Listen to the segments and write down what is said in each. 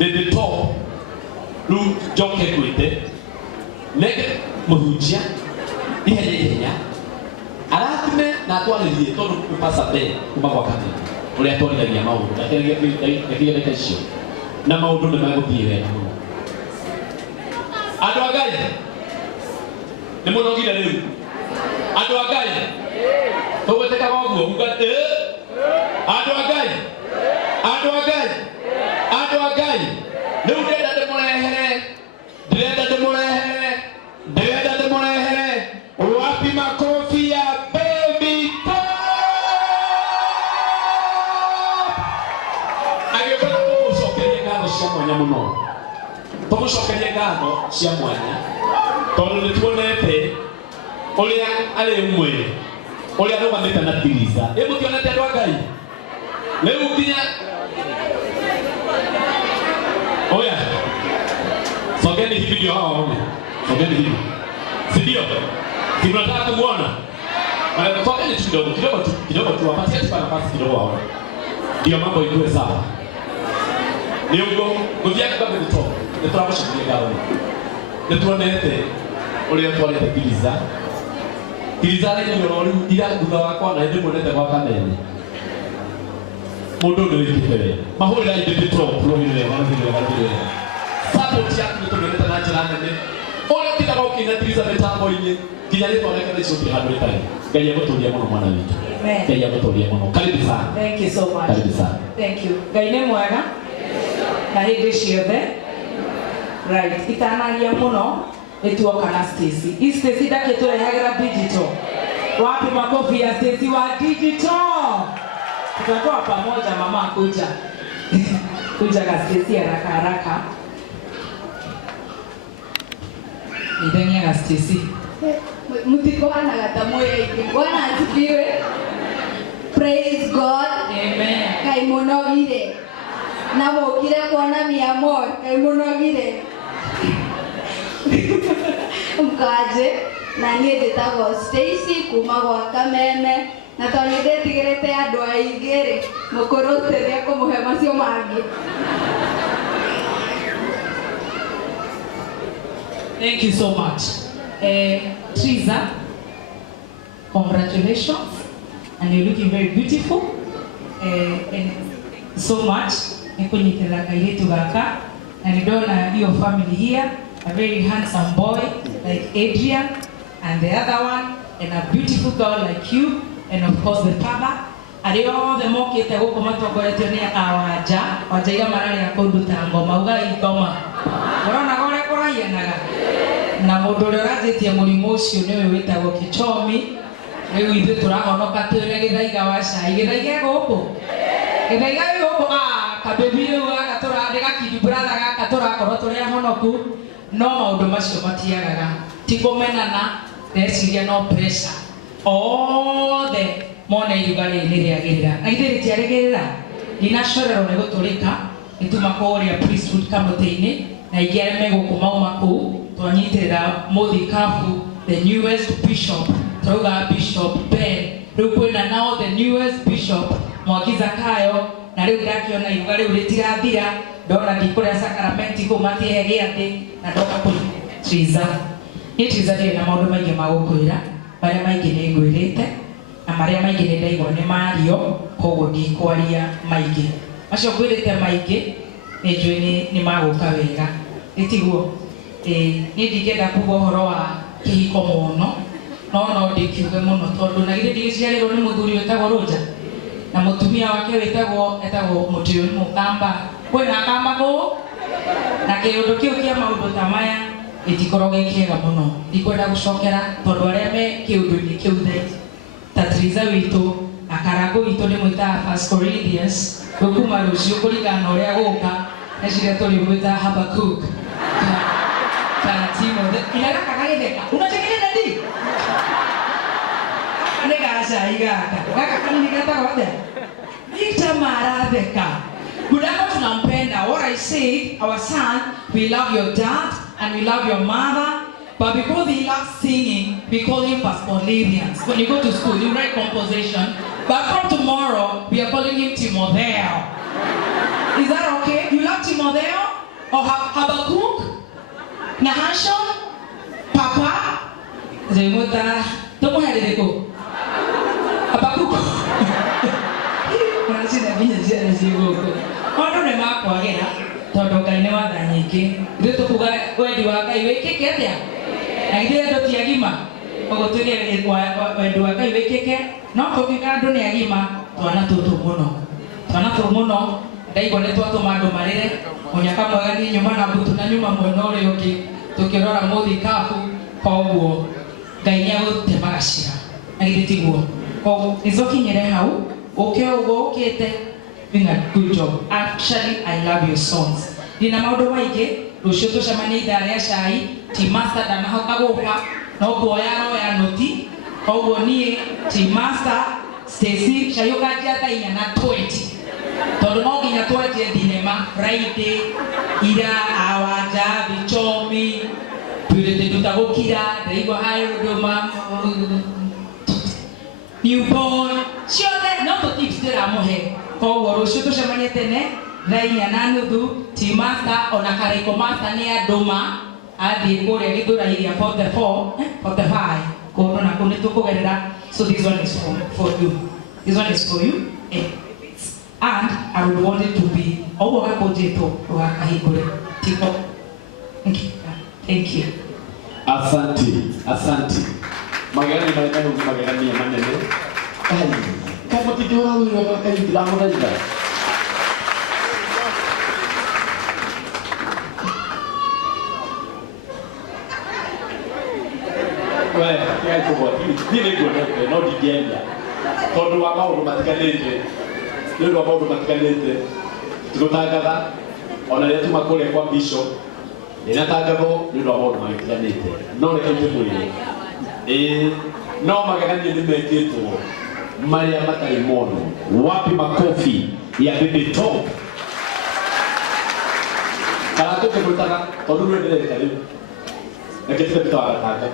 the top lu joke kwite nege muhujia ihenya aratime na twalirie tondu kupasa be kuma kwa kanitha uria twaliria maundu na kesho na maundu nĩ magũthiĩ wega mũno andũ a Ngai nĩ mũnogire rĩu andũ a Ngai tũgwetĩkaga ũguo uga andũ a Ngai andũ a Ngai andũ a Ngai rĩu ndĩrenda ndĩmũrehere wapi makofi ya baby top agĩkorwo tũgũcokeria ngatho cia mwanya mũno tũgũcokeria ngatho cia mwanya tondũ nĩtuonete ũrĩa arĩ ũmwe ũrĩa arũgamĩte na Tiriza mũtionete andũ a Ngai rĩu nginya oya sogeni hivi ndio hao waone sogeni hivi si ndio tunataka kumuona sogeni kidogo tu wapatie tu nafasi kidogo waone ndio mambo ikuwe sawa ni ugo kutia kama ni top nituramushikilia gaoni nituonete uria twalete Tiriza ndio rori ila thutha wakwa na ndio monete kwa kamene mundu ndio ikipere mahurira inde top rohire wanazile support yako tumeleta na njira nene ole kitaka ukina Tiriza metambo-ini kinya nitwoneka nĩ cũkĩ handũ ĩtarĩ Ngai agũtũria mũno mwana witũ Ngai agũtũria mũno karibu sana thank you so much karibu sana thank you Ngai nĩ mwega na hĩndĩ ciothe right itanagia mũno nĩtuoka na Stacy Stacy ndakĩtũrehagĩra digital wapi makofi ya Stacy wa digital tutakuwa pamoja mama kuja kuja ka Stacy haraka idania ka Stacy mutiko anagata moyo iki Bwana asifiwe praise God amen kai monogire na mokire kuona mi amor kai monogire mkaje na niĩ ndĩtagwo Stacy kuma gwa Kamene na tondũ nĩndĩtigĩrĩte andũ aingĩ-rĩ mũkũrũtĩria kũmũhe macio mangĩ. Thank you so much. Tiriza, congratulations, and you're looking very beautiful. And so much. Nikunyitira kairetu gaka, and you don't your family here, a very handsome boy like Adrian, and the other one, and a beautiful girl like you, and of course the father. Ario the mokete gũkũ matongoretio nĩ awaja wajaiga mararĩ akũnduta ngoma ugai ngoma ũrona ũrĩa kũrahianaga na mũndũ ũrĩa ũranjĩtie mũrimũ ũcio nĩwe wĩtagwo Kichomi rĩu ithuĩ tũrahonoka twĩre Gĩthaiga wa cai Gĩthaiga gũkũ Gĩthaiga gũkũ kabebi rĩu gatũrandĩ gakindi brother gaka tũrakorwo tũrĩ ahonoku no maũndũ macio matiagaga ti kũmenana ndeciria no pressure othe mona irugari nĩrĩagĩrĩra na ithuĩ rĩtiarĩgĩrĩra rĩnacorerwo nĩ gũtũrĩka nĩtuma kũrĩa priesthood kamũtĩ-inĩ na ingĩ arĩa megũkũ mauma kũu twanyitĩrĩra mũthikabu the newest bishop tũrauga Bishop Ben rĩu kwĩna now the newest bishop Mwangi Zakayo na rĩu ndakĩona iruga rĩu rĩtirathira ndona ndikũrĩa sakramenti kũu matihe gĩathĩ na ndoka kũrĩ Tiriza Tiriza ndĩrĩ na maũndũ maingĩ ma gũkwĩra marĩa maingĩ nĩngwĩrĩte na marĩa maingĩ nĩndaigua nĩ mario koguo ndikwaria maingĩ macio ngwĩrĩte maingĩ nĩnjũĩ nĩ magũka wega ĩtiguo niĩ ndingĩenda kuuga ũhoro wa kĩhiko mũno no ndĩkiuge mũno tondũ na githĩ ndigĩciarĩrwo nĩ mũthuri wĩtagwo Roja na mũtumia wake wĩtagwo mũtĩũ nĩ Mũkamba kwĩna Kamba kũu na kĩũndũ kĩu kĩa maũndũ ta maya gĩtikoragwo gĩ kĩega mũno ndikwenda gũcokera tondũ arĩa me kĩũndũ-inĩ kĩu ta Tiriza witũ na Karangũ witũ ndĩmwĩtaga 1 Corinthians gũkuma rũciũ kũringana na ũrĩa gũka neciria tũrĩmwĩta Habakkuk kana Timothy ila gaka gagĩtheka unachekelea nani ane gacai gaka kanini gatagwo atĩa Itamaraveka Budako tunampenda what I say our son we love your dad and we love your mother. But because he loves singing, we call him Pascolidians. When you go to school, you write composition. But from tomorrow, we are calling him Timotheo. Is that okay? You love Timotheo? Timotheo o Habakuk, Nahashon, Papa, Zemota, tomo hadireko. Habakuk. Kuna sina binya zia zigo. Ono ne makwagera tondu Ngai ne watha nyingi. Ithu tukuga wendi wa Ngai wikike atia? Na ithuĩ andũ ti agima, ũguo tuge wendi wa Ngai wĩkĩke, no tũngĩka andũ nĩ agima, twana tũtũ mũno, ndaigua nĩ twatũma andũ marĩre, mũnyaka mwega nĩ nyuma na mbutu na nyuma mwena ũrĩa ũngĩ, tũkĩrora mũthikabu, koguo Ngai nĩ agũtemaga cira, na githĩ tiguo. Koguo nĩtũkinyĩre hau, ũke ũguo ũkĩte, doing a good job. Actually, I love your songs. Ndina maũndũ maingĩ, rũciũ tũcemanie ithaa rĩa cai, ti master ndanahoka gũka, no kuoya roya noti, koguo niĩ ti master Stacy cai ũkanjia thaa 4:20, tondũ no nginya twanjie thinema Friday, ira awanja bichomi twĩrĩte tutagũkira ndaigua harĩ Dodoma newborn ciothe no tũtips ndĩramũhe, koguo rũciũ tũcemanie tene thaa 4:30 ti master ona Karaiko master nĩ andũma athiĩ kũrĩa gĩthũrairia 45 kũndũ na kũndũ tũkũgerera. So this one is for you. This one is for you. And I would want it to be all over Pojeto or Kahigure. Thank you. Asante. Magari magari ya maneno. Kama kijua wewe wakati bila mmoja. Wewe kwa hili ndio no dijenga. Tondu wa maundu matiganite. Ndio wa maundu matiganite. Tugotangatha ona rĩrĩa tuma kũrĩa kwa bishop. Nĩnatangatho ndio wa maundu matiganite. No reke tũmwĩre. No magegania nĩ mekĩtwo marĩa matarĩ mono. Wapi makofi ya Baby Top? Kana tũkĩmũtaga tondu nĩ ndĩreka rĩu. Reke tũtwara tanga.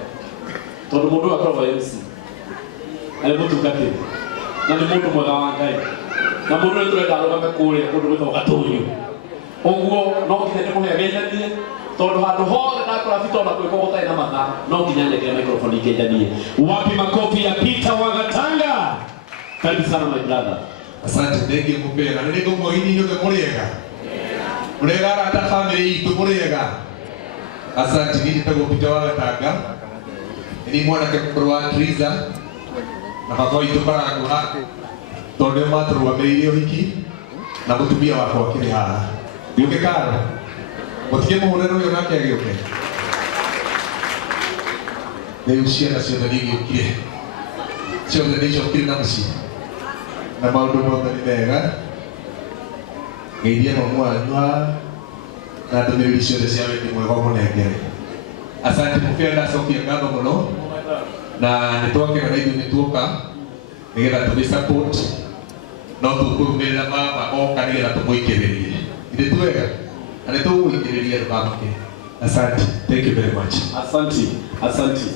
Tondu mũndũ akoragwo MC. Arĩ mũtungatĩri. Na nĩ mũndũ mwega wa Ngai. Na mũndũ ũrĩa tũrenda arũgame kũrĩa kũndũ gwĩtagwo Gatũnyũ. Ũguo no nginya ndĩmũhe ageithanie tondu handũ hothe ndakora Peter ona kwĩko gũtarĩ na mathaa no nginya ndekere microphone ikĩnjanie. Wapi makofi ya Peter wa Gatanga? Karibu sana my brother. Asante ndenge mupera nĩ ngũmũini nyoke mũrĩega. Mũrĩega arata family itũ mũrĩega. Asante nĩ ndĩtagwo Peter wa Gatanga. Ni mwanake mũkũrũ wa Triza na baba witũ Baragũra tondũ nĩo matũrũgamĩrĩire ũhiki na mũtumia wakwa akĩrĩ haha. Gĩũke Karo mũtige mũhũrĩre ũyũ nake agĩũke. Rĩu ciana ciothe nĩigĩũkire, ciothe nĩicokire na mũciĩ na maũndũ mothe nĩ mega. Geithia mamu wanyu na ndũmĩrĩri ciothe cia wendi mwega mũnengere. Asante mũbĩa ndacokia ngatho mũno na nĩtwakena na ithuĩ nĩtuoka nĩgetha tũgĩ-support no tũkũrũmĩrĩra baba oka nĩgetha tũmũikĩrĩrie. Ithe twega na nĩtũgũikĩrĩria rũgamo. Asante. Thank you very much. Asante.